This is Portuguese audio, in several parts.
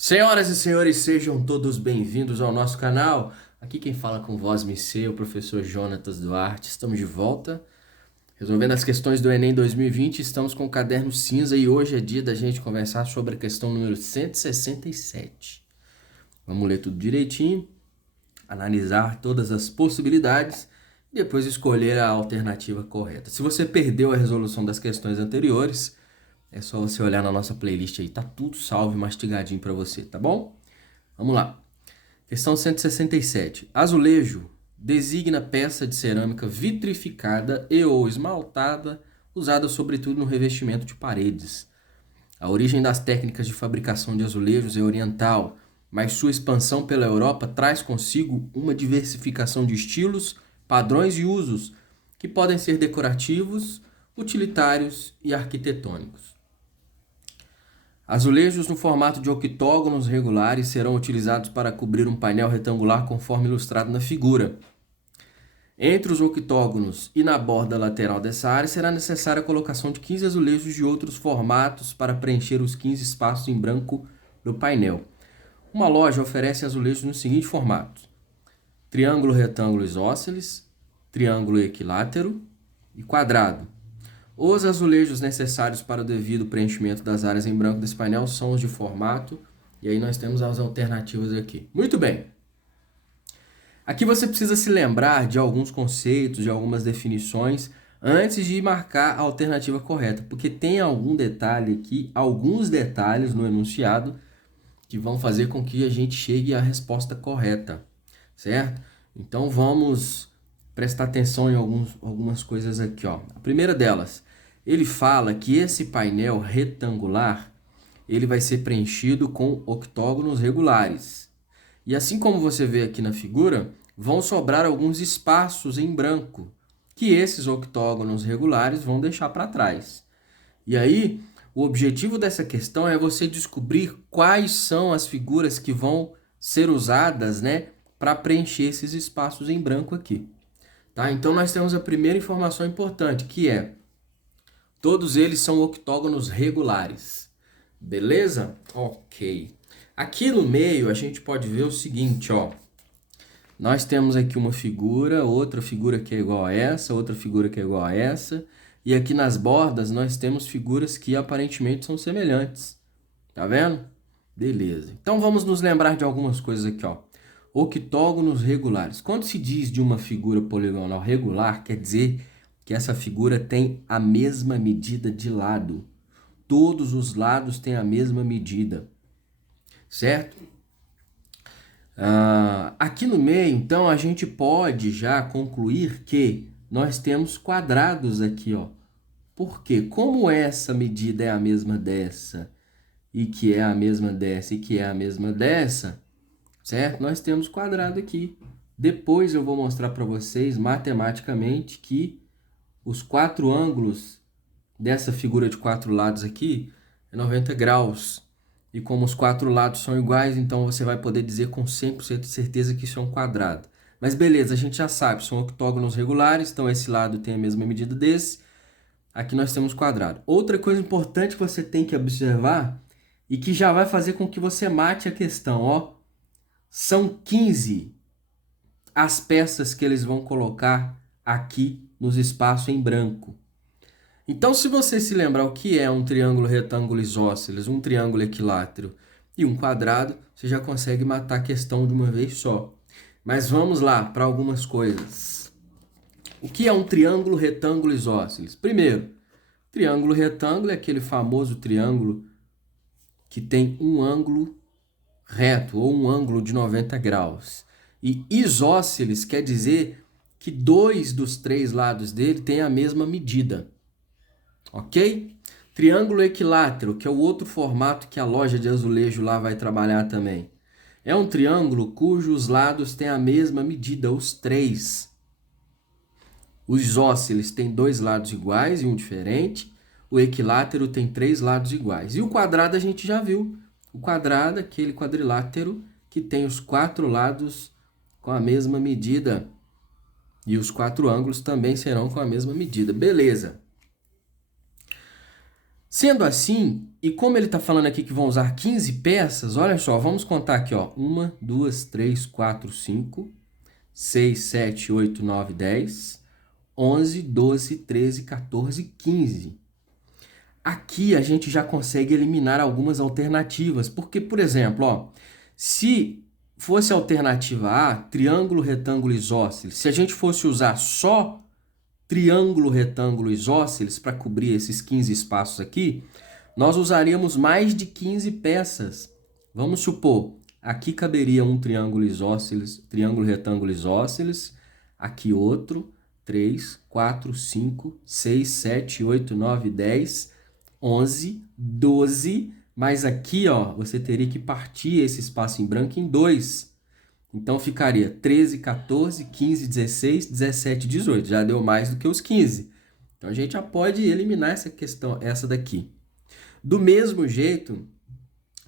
Senhoras e senhores, sejam todos bem-vindos ao nosso canal. Aqui quem fala com voz é o professor Jonatas Duarte. Estamos de volta, resolvendo as questões do Enem 2020. Estamos com o caderno cinza e hoje é dia da gente conversar sobre a questão número 167. Vamos ler tudo direitinho, analisar todas as possibilidades e depois escolher a alternativa correta. Se você perdeu a resolução das questões anteriores, é só você olhar na nossa playlist aí, tá tudo salvo e mastigadinho para você, tá bom? Vamos lá. Questão 167. Azulejo designa peça de cerâmica vitrificada e ou esmaltada, usada sobretudo no revestimento de paredes. A origem das técnicas de fabricação de azulejos é oriental, mas sua expansão pela Europa traz consigo uma diversificação de estilos, padrões e usos, que podem ser decorativos, utilitários e arquitetônicos. Azulejos no formato de octógonos regulares serão utilizados para cobrir um painel retangular conforme ilustrado na figura. Entre os octógonos e na borda lateral dessa área será necessária a colocação de 15 azulejos de outros formatos para preencher os 15 espaços em branco do painel. Uma loja oferece azulejos no seguinte formato: triângulo, retângulo isósceles, triângulo equilátero e quadrado. Os azulejos necessários para o devido preenchimento das áreas em branco desse painel são os de formato, e aí nós temos as alternativas aqui. Muito bem. Aqui você precisa se lembrar de alguns conceitos, de algumas definições, antes de marcar a alternativa correta, porque tem algum detalhe aqui, alguns detalhes no enunciado, que vão fazer com que a gente chegue à resposta correta, certo? Então vamos prestar atenção em algumas coisas aqui, ó. A primeira delas, ele fala que esse painel retangular ele vai ser preenchido com octógonos regulares. E assim como você vê aqui na figura, vão sobrar alguns espaços em branco, que esses octógonos regulares vão deixar para trás. E aí, o objetivo dessa questão é você descobrir quais são as figuras que vão ser usadas, né, para preencher esses espaços em branco aqui. Tá? Então, nós temos a primeira informação importante, que é todos eles são octógonos regulares. Beleza? Ok. Aqui no meio, a gente pode ver o seguinte, ó. Nós temos aqui uma figura, outra figura que é igual a essa, outra figura que é igual a essa. E aqui nas bordas, nós temos figuras que aparentemente são semelhantes. Tá vendo? Beleza. Então, vamos nos lembrar de algumas coisas aqui, ó. Octógonos regulares. Quando se diz de uma figura poligonal regular, quer dizer que essa figura tem a mesma medida de lado. Todos os lados têm a mesma medida, certo? Aqui no meio, então, a gente pode já concluir que nós temos quadrados aqui, ó. Por quê? Como essa medida é a mesma dessa, e que é a mesma dessa, e que é a mesma dessa, certo? Nós temos quadrado aqui. Depois eu vou mostrar para vocês matematicamente que os quatro ângulos dessa figura de quatro lados aqui é 90 graus. E como os quatro lados são iguais, então você vai poder dizer com 100% de certeza que isso é um quadrado. Mas beleza, a gente já sabe, são octógonos regulares, então esse lado tem a mesma medida desse. Aqui nós temos quadrado. Outra coisa importante que você tem que observar e que já vai fazer com que você mate a questão, ó. São 15 as peças que eles vão colocar aqui nos espaços em branco. Então, se você se lembrar o que é um triângulo retângulo isósceles, um triângulo equilátero e um quadrado, você já consegue matar a questão de uma vez só. Mas vamos lá para algumas coisas. O que é um triângulo retângulo isósceles? Primeiro, triângulo retângulo é aquele famoso triângulo que tem um ângulo reto ou um ângulo de 90 graus. E isósceles quer dizer que dois dos três lados dele têm a mesma medida. Ok? Triângulo equilátero, que é o outro formato que a loja de azulejo lá vai trabalhar também. É um triângulo cujos lados têm a mesma medida, os três. Os isósceles têm dois lados iguais e um diferente. O equilátero tem três lados iguais. E o quadrado a gente já viu. O quadrado é aquele quadrilátero que tem os quatro lados com a mesma medida. E os quatro ângulos também serão com a mesma medida. Beleza. Sendo assim, e como ele está falando aqui que vão usar 15 peças, olha só, vamos contar aqui, ó. 1, 2, 3, 4, 5, 6, 7, 8, 9, 10, 11, 12, 13, 14, 15. Aqui a gente já consegue eliminar algumas alternativas, porque, por exemplo, ó, se fosse a alternativa A, triângulo, retângulo, isósceles, se a gente fosse usar só triângulo, retângulo, isósceles para cobrir esses 15 espaços aqui, nós usaríamos mais de 15 peças. Vamos supor, aqui caberia um triângulo isósceles, triângulo, retângulo, isósceles, aqui outro, 3, 4, 5, 6, 7, 8, 9, 10, 11, 12, mas aqui, ó, você teria que partir esse espaço em branco em 2. Então ficaria 13, 14, 15, 16, 17, 18. Já deu mais do que os 15. Então a gente já pode eliminar essa questão, essa daqui. Do mesmo jeito,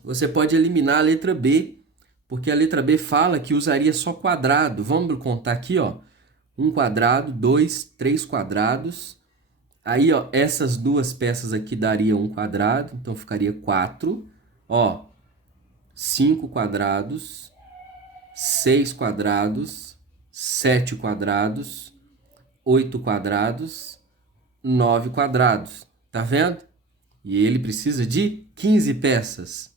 você pode eliminar a letra B, porque a letra B fala que usaria só quadrado. Vamos contar aqui, ó. 1 quadrado, 2, 3 quadrados. Aí, ó, essas duas peças aqui dariam 1 quadrado, então ficaria 4. Ó, 5 quadrados, 6 quadrados, 7 quadrados, 8 quadrados, 9 quadrados. Tá vendo? E ele precisa de 15 peças.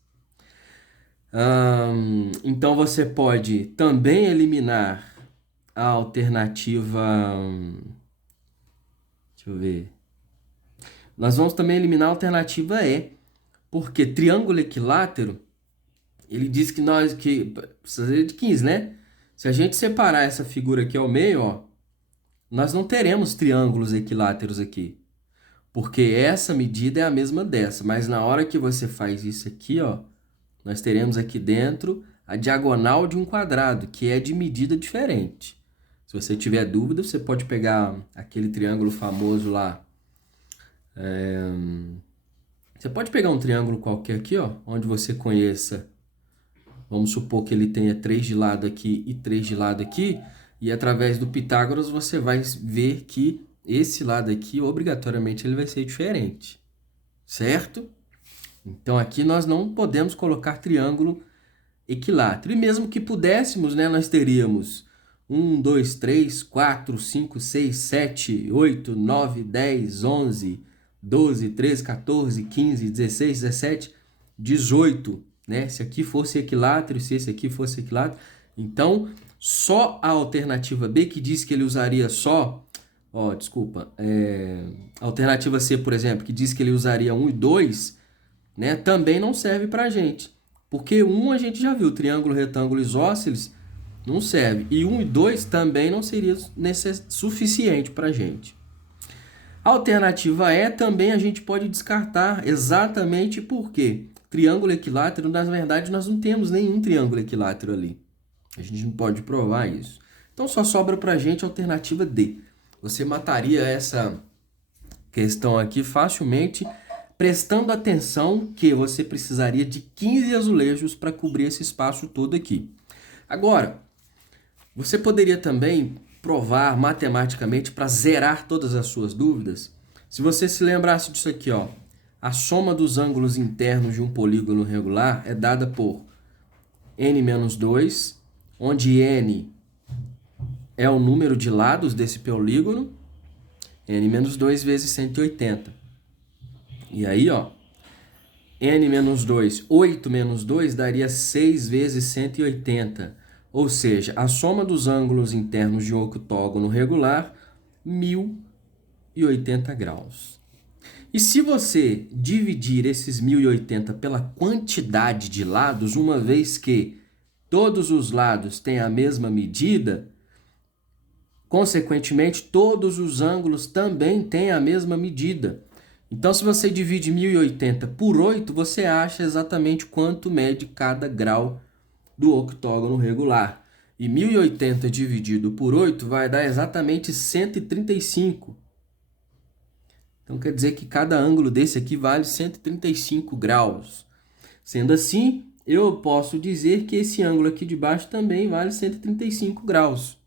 Então você pode também eliminar a alternativa. Deixa eu ver. Nós vamos também eliminar a alternativa E, porque triângulo equilátero, ele diz que nós precisa de 15, né? Se a gente separar essa figura aqui ao meio, ó, nós não teremos triângulos equiláteros aqui, porque essa medida é a mesma dessa, mas na hora que você faz isso aqui, ó, nós teremos aqui dentro a diagonal de um quadrado, que é de medida diferente. Se você tiver dúvida, você pode pegar aquele triângulo famoso lá. Você pode pegar um triângulo qualquer aqui, ó, onde você conheça. Vamos supor que ele tenha 3 de lado aqui e 3 de lado aqui. E através do Pitágoras você vai ver que esse lado aqui, obrigatoriamente, ele vai ser diferente. Certo? Então aqui nós não podemos colocar triângulo equilátero. E mesmo que pudéssemos, né, nós teríamos 1, 2, 3, 4, 5, 6, 7, 8, 9, 10, 11, 12, 13, 14, 15, 16, 17, 18. Né? Se aqui fosse equilátero, se esse aqui fosse equilátero. Então, só a alternativa B, que diz que ele usaria só... Ó, desculpa. A alternativa C, por exemplo, que diz que ele usaria 1 e 2, né, também não serve para a gente. Porque 1 a gente já viu, triângulo, retângulo, isósceles, não serve. E 1 e 2 também não seria suficiente para a gente. A alternativa E também a gente pode descartar, exatamente porque triângulo equilátero, na verdade, nós não temos nenhum triângulo equilátero ali. A gente não pode provar isso. Então, só sobra para a gente a alternativa D. Você mataria essa questão aqui facilmente, prestando atenção que você precisaria de 15 azulejos para cobrir esse espaço todo aqui. Agora, você poderia também provar matematicamente para zerar todas as suas dúvidas. Se você se lembrasse disso aqui, ó, a soma dos ângulos internos de um polígono regular é dada por n-2, onde n é o número de lados desse polígono, n-2 vezes 180. E aí, ó, n-2, 8 menos 2 daria 6 vezes 180. Ou seja, a soma dos ângulos internos de um octógono regular, 1080 graus. E se você dividir esses 1080 pela quantidade de lados, uma vez que todos os lados têm a mesma medida, consequentemente, todos os ângulos também têm a mesma medida. Então, se você divide 1080 por 8, você acha exatamente quanto mede cada grau do octógono regular. E 1080 dividido por 8 vai dar exatamente 135. Então, quer dizer que cada ângulo desse aqui vale 135 graus. Sendo assim, eu posso dizer que esse ângulo aqui de baixo também vale 135 graus.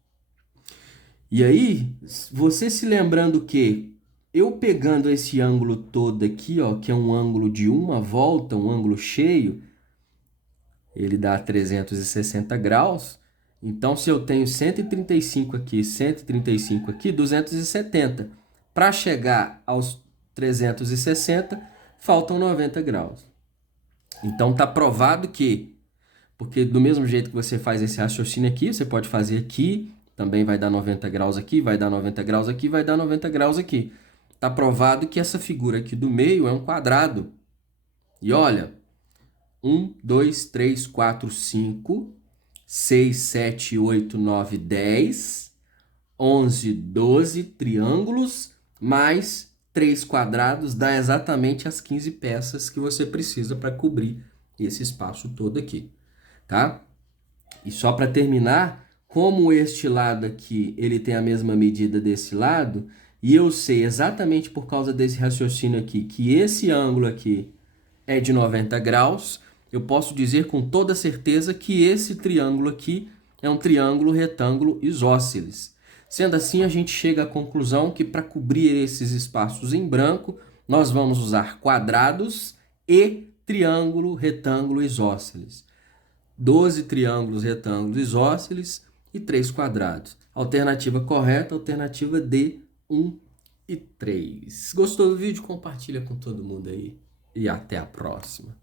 E aí, você se lembrando que eu pegando esse ângulo todo aqui, ó, que é um ângulo de uma volta, um ângulo cheio, ele dá 360 graus. Então, se eu tenho 135 aqui, 270. Para chegar aos 360, faltam 90 graus. Então, está provado que, porque do mesmo jeito que você faz esse raciocínio aqui, você pode fazer aqui, também vai dar 90 graus aqui, vai dar 90 graus aqui, vai dar 90 graus aqui. Está provado que essa figura aqui do meio é um quadrado. E olha, 1, 2, 3, 4, 5, 6, 7, 8, 9, 10, 11, 12 triângulos, mais 3 quadrados, dá exatamente as 15 peças que você precisa para cobrir esse espaço todo aqui, tá? E só para terminar, como este lado aqui ele tem a mesma medida desse lado, e eu sei exatamente por causa desse raciocínio aqui que esse ângulo aqui é de 90 graus, eu posso dizer com toda certeza que esse triângulo aqui é um triângulo retângulo isósceles. Sendo assim, a gente chega à conclusão que para cobrir esses espaços em branco, nós vamos usar quadrados e triângulo retângulo isósceles. 12 triângulos retângulos isósceles e 3 quadrados. Alternativa correta, alternativa D, 1 e 3. Gostou do vídeo? Compartilha com todo mundo aí. E até a próxima.